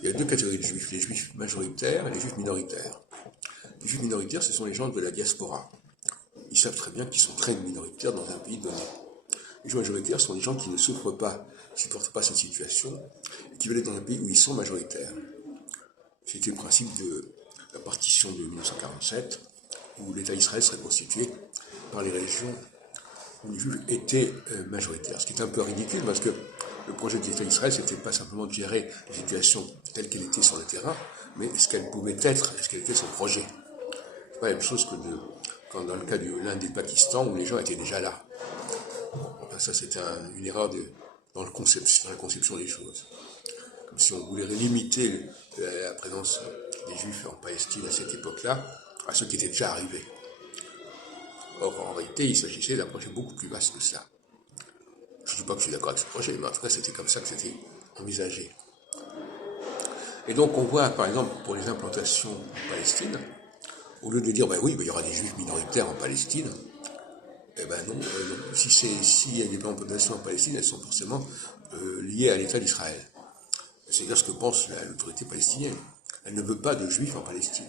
Il y a deux catégories de juifs, les juifs majoritaires et les juifs minoritaires. Les juifs minoritaires, ce sont les gens de la diaspora. Ils savent très bien qu'ils sont très minoritaires dans un pays donné. Les juifs majoritaires sont des gens qui ne souffrent pas, qui ne supportent pas cette situation, et qui veulent être dans un pays où ils sont majoritaires. C'était le principe de la partition de 1947, où l'État d'Israël serait constitué par les régions où les juifs étaient majoritaires. Ce qui est un peu ridicule, parce que le projet de l'État d'Israël, c'était pas simplement de gérer la situation telle qu'elle était sur le terrain, mais ce qu'elle pouvait être, ce qu'elle était son projet. C'est pas la même chose que quand dans le cas de l'Inde et du Pakistan, où les gens étaient déjà là. Enfin, ça, c'était une erreur dans la conception des choses. Comme si on voulait limiter la présence des Juifs en Palestine à cette époque-là à ceux qui étaient déjà arrivés. Or, en réalité, il s'agissait d'un projet beaucoup plus vaste que cela. Je ne dis pas que je suis d'accord avec ce projet, mais en tout cas, c'était comme ça que c'était envisagé. Et donc, on voit, par exemple, pour les implantations en Palestine, au lieu de dire, ben oui, ben, il y aura des Juifs minoritaires en Palestine, eh ben non, s'il y a des implantations en Palestine, elles sont forcément liées à l'État d'Israël. C'est-à-dire ce que pense l'autorité palestinienne. Elle ne veut pas de Juifs en Palestine.